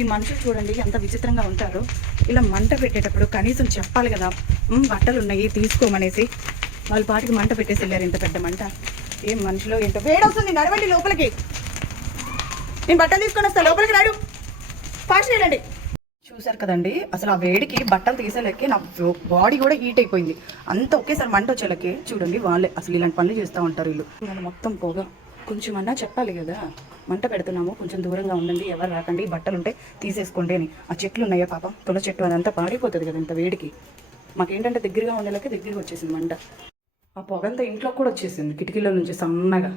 ఈ మనుషులు చూడండి ఎంత విచిత్రంగా ఉంటారో. ఇలా మంట పెట్టేటప్పుడు కనీసం చెప్పాలి కదా, బట్టలు ఉన్నాయి తీసుకోమనేసి. వాళ్ళ పాటికి మంట పెట్టేసి వెళ్ళారు. ఇంత పెద్ద మంట. ఏం మనుషులో ఏంటో. వేడొస్తుంది, నడవండి లోపలికి. నేను బట్టలు తీసుకొని వస్తాను, లోపలికి రాడు. ఫాస్ట్ వెళ్ళండి. చూసారు కదండి, అసలు ఆ వేడికి బట్టలు తీసేలకి నా బాడీ కూడా హీట్ అయిపోయింది. అంత ఒకేసారి మంట వచ్చేలకి చూడండి. వాళ్ళే అసలు ఇలాంటి పనులు చేస్తూ ఉంటారు వీళ్ళు. వాళ్ళు మొత్తం పోగా కొంచెం అన్నా చెప్పాలి కదా, మంట పెడుతున్నాము కొంచెం దూరంగా ఉండండి, ఎవరు రాకండి, బట్టలు ఉంటే తీసేసుకోండి అని. ఆ చెట్లు ఉన్నాయా పాపం, తుల చెట్టు, అదంతా పాడిపోతుంది కదా ఇంత వేడికి. మాకేంటంటే దగ్గరగా ఉండేలకి దగ్గరికి వచ్చేసింది మంట. ఆ పొగంతా ఇంట్లో కూడా వచ్చేసింది కిటికీల నుంచి సన్నగా.